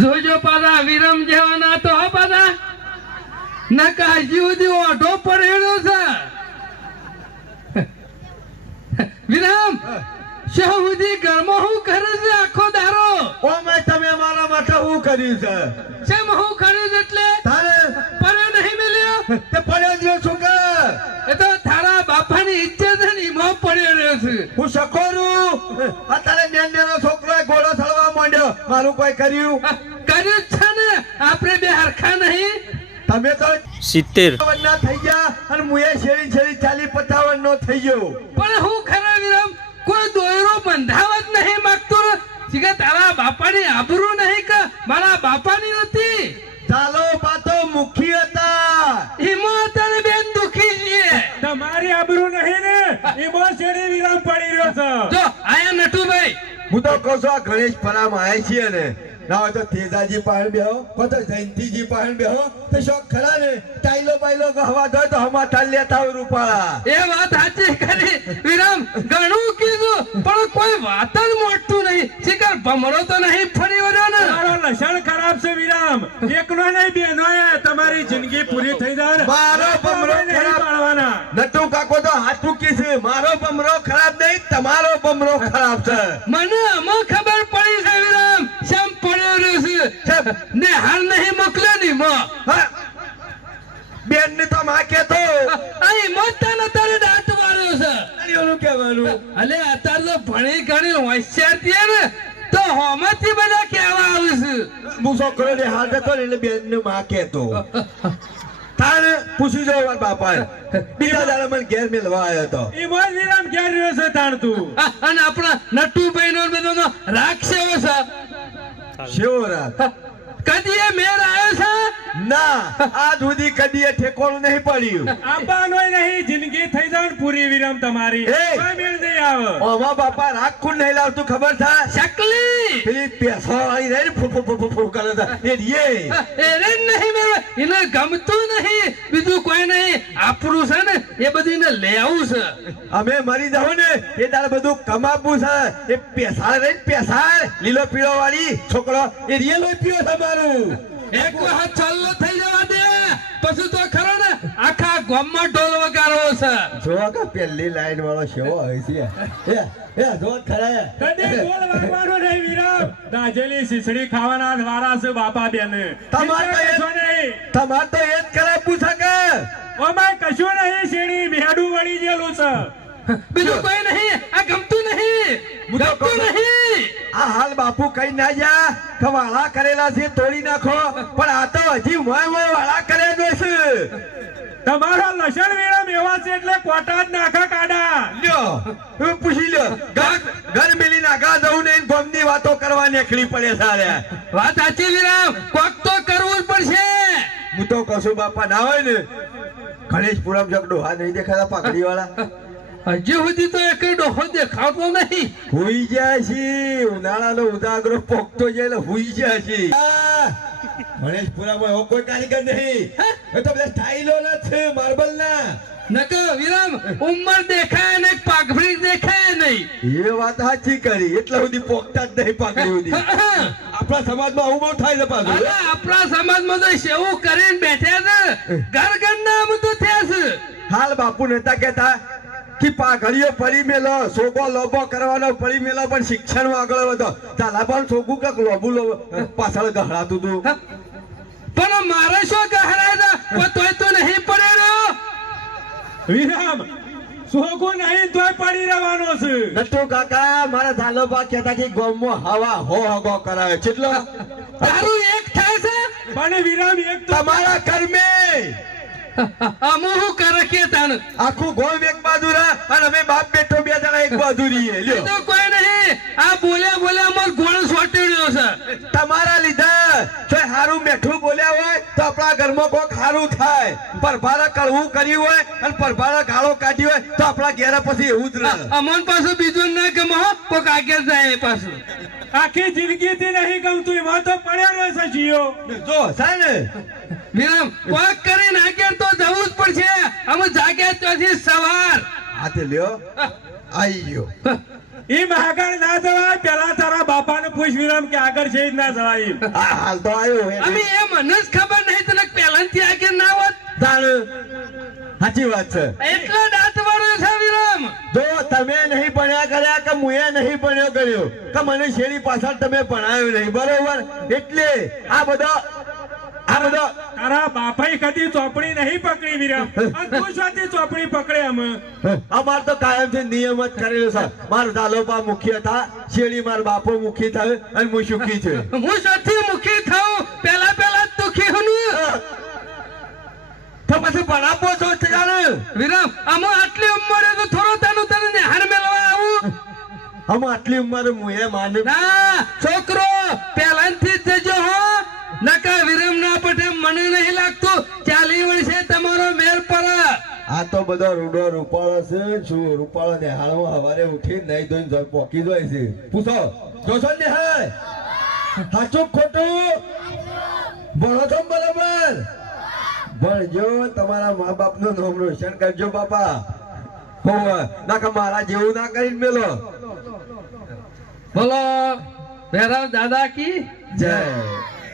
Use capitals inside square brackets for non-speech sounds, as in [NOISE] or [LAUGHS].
જોજો પાછા વિરમ જેવાના તો હો પાછા. ના હજી સુધી ઓઢો પડેલો છે. વિરમ શહુજી ઘરમાં હું કરે છે આખો દારો? ઓ મેં તમે મારા માટે હું કર્યું છે? શેમ હું કર્યું છે એટલે? તારે? પડ્યો નહીં મળ્યો તે પડ્યો જ રહ્યો કે? એ તો તારા બાપાની ઈચ્છા છે ને એમાં પડ્યો રહ્યો છે. હું સકોરું આ તારે થળવા માંડ્યો મારું કોઈ કર્યું? કર્યું છે ને. આપણે બે હરખા નહીં. તમે તો સિત્તેર. ના થઈ ગયા અને મુએ શેરી શેરી ચાલી પચાવન નો થઈ ગયો. પણ હું ખરા વિરમ કોઈ દોયરો બંધાવા જ નહીં માંગતો તારા બાપાની આબરૂ નહીં કે મારા બાપાની નથી. હું છો આ ગણેશ પરામ આયા છીએ ને. ના હોય તો તેજાજી પાસે બેહો કો તો જયંતિજી પાસે બેહો. તો શોખ ખરા ને? ટાઈલો બાઈલો હવા દો તો હમા તાલ લેતા હોય રૂપાળા. એ વાત સાચી કરી. વિરામ ઘણું કીધું પણ કોઈ વાત જ મોટું નહીં. શિકાર ભમરો તો નહીં ફરી વળ્યો ને. મારો લસણ ખરાબ છે વિરામ. એકનો નહીં બેનો તમારી જિંદગી પૂરી થઈ જાય મારો ભમરો ખરાબ. પાડવાના. નટુ કાકો તો હાથું છે. મારો ભમરો ખરાબ નહીં તમારો ભમરો ખરાબ છે. મને ભણી ગણી હોશિયાર થયા ને તો હોમાંથી બધા કહેવા આવે છે. હું છોકરો ને હાથ હતો ને એટલે બેન ને માં કેતો તારે પૂછી જો મારા બાપા બીજા દાડે મને ઘેર મેલવા આવ્યો હતો એ જ વિરામ ઘેર રહ્યો છે તાણ તું અને આપણા નટુભાઈ નો બધો રાગ સેવો છે? શેવો રાત કદી એ મેર આવ્યો છે? ના આજ સુધી કદીએ ઠેકોણું નહીં પડ્યું. આપવાનો નહીં જિંદગી થઈ જાય પૂરી વિરામ તમારી. મેળ નહીં આવે. ઓમા બાપા કોણ નહીં લાવતું ખબર છે? શકલી! પેલી પેસો આવી રહી ફૂ ફૂ ફૂ ફૂ કરે છે. એ રે નહીં મેળવે. એને ગમતું નહીં. બીજું કોઈ નહીં. આપણું છે એ બધું એને લેવું છે. અમે મરી જાવ ને એ તારે બધું કમાવું છે. એ પેસાળ રહી પેસાળ. લીલો પીળો વાળી છોકરો એ રિયલ પીવો છે મારું. એક વખત ચાલ્લો થઈ જવા દે. પછી તો ખરો ને આખા ગામમાં ઢોલ વગાડવો છે. જો કે પહેલી લાઈન વાળો શેવો હોય છે. એ એ જો ખરા કદી બોલ વાગવાનો નહીં વિરામ. દાજેલી સીસડી ખાવાના વારા છે બાપા બેન તમાર તો એ- કશું તો એ જ કરાવવું છે કે? ઓમાય કશું નહીં શેડી મેડું વળી ગયેલું છે. બીજું કોઈ નહીં આ ગમતું નહીં. તો ગમતું નહીં. આ હાલ બાપુ કઈ ના જા કે વાળા કરેલા છે તોડી નાખો. પણ આ તો હજી મોય મોય વાળા કરે છે. તમારા લસણ વેળા મેવા છે એટલે કોટા જ નાખા કાઢા લ્યો પૂછી લ્યો. ઘર ઘર મેલી નાખા જવું ને ગમની વાતો કરવા નીકળી પડે સારે. વાત સાચી વિરામ કોક તો કરવું જ પડશે. હું તો કશું બાપા ના હોય ને ગણેશ પુરમ જગડો હા નહીં દેખાતા પાકડી વાળા હજી સુધી તો એક ડોહો દેખાતો નહીં. હુઈ જાય છે ઉનાળાનો ઉદાગરો પોકતો જાય એટલે હુઈ જાય છી. ગણેશ પુરામાં એવો કોઈ કારીગર નહીં. એ તો બધા ટાઈલો ના છે માર્બલ ના નકો વિરામ ઉંમર દેખાય ને પાઘડી દેખાય નહીં. એ વાત સાચી કરી. એટલે સુધી પોકતા જ નહીં પાકડી સુધી. આપણા સમાજમાં આવું બહુ થાય છે અરે પાછું આપણા સમાજમાં તો સેવું કરીને બેઠ્યા છે. ઘર નામ તો થયા છે. હાલ બાપુ નતા કેતા કે પાઘડીઓ પડી મેલો. સોગો લોબો કરવાનો પડી મેલો પણ શિક્ષણ આગળ વધો. ચાલા પણ સોગું કાક લોબુ લો પાછળ ગહડાતું તું. પણ મારે શું કહેવાય તોય તો નહીં પડેલો વિરામ. સોગું નહીં તોય પડી રહેવાનો છે. નટુ કાકા મારા ધાલો બા કહેતા કે ગોમમાં હવા હો હગો કરાવે. કેટલો તારું એક થાય છે? પણ વિરામ એક તમારા કર્મે અમુ હું કરે કે તાન આખું ગોમ એક બાજુ રહે અને અમે બાપ બેઠો બે જણા એક બાજુ રહીએ એ લ્યો તો કોઈ નહીં. આ બોલ્યા બોલ્યા અમાર ગોળ સોટ્યો છે તમારા જો હારું મેઠું બોલ્યા હોય તો આપણા ઘરમાં કોક હારું થાય. પરભારા કળવું કર્યું હોય અને પરભારા ગાળો કાઢી હોય તો આપણા ઘેરા પછી એવું જ રહે. અમન પાછું બીજું ના ગમે હો કોક આગળ જાય એ પાછું. આખી જિંદગી થી નહીં ગમતું એમાં તો પડ્યા રહ્યો છે જીઓ. જો છે મેડમ વિરામ કોક કરીને આગળ તો જવું જ પડશે. અમે જાગ્યા ત્યાંથી સવાર. હાથે લ્યો. ગયો [LAUGHS] ઈ મહાકાળ ના જવાય? પેલા તારા બાપાને પૂછ વિરામ કે આગળ છે ના જવાય આ હાલ તો આવ્યો અમે એ મને જ ખબર નહીં તને પેલા થી આગળ ના હોત? તાણ સાચી વાત છે. એટલો દાંત વાળો છે વિરામ. જો તમે નહીં ભણ્યા કર્યા કે મુએ નહીં ભણ્યો કર્યો કે મને શેરી પાછળ તમે ભણાયો નહીં બરોબર? એટલે આ બધો આ બધો તારા બાપાઈ કદી ચોપડી નહીં પકડી વિરમ [LAUGHS] અને તું શોથી ચોપડી પકડે અમે અમાર તો કાયમથી નિયમ જ કરેલો છે. મારો દાલોબા મુખ્ય હતા શેડી માર બાપો મુખી થાય અને હું સુખી છે [LAUGHS] હું સૌથી મુખી થાઉં પેલા પેલા જ દુખી હું. તો પછી બરાબર છો જાણે? વિરમ આમાં આટલી ઉંમરે તો થોડો તેનું તને નિહાર મેળવા આવું. અમે આટલી ઉંમરે મુએ માને. ના છોકરો પહેલાથી જ જજો હો. નકા વિરમ ના પટે મને નહીં લાગતું. ચાલી વળશે તમારો મેર પરા આ તો બધો રૂડો રૂપાળો છે. શું રૂપાળો ને હાલમાં હવારે ઉઠી નહીં ધોઈને ને પોકી જાય છે. પૂછો. જોશો ને હે સાચું ખોટું? ભણો છો બરાબર? ભણજો તમારા મા બાપનું નામ રોશન કરજો બાપા. હોવે નાકા મારા જેવું ના કરીને મેલો. બોલો ભૈરવ દાદા કી? જય.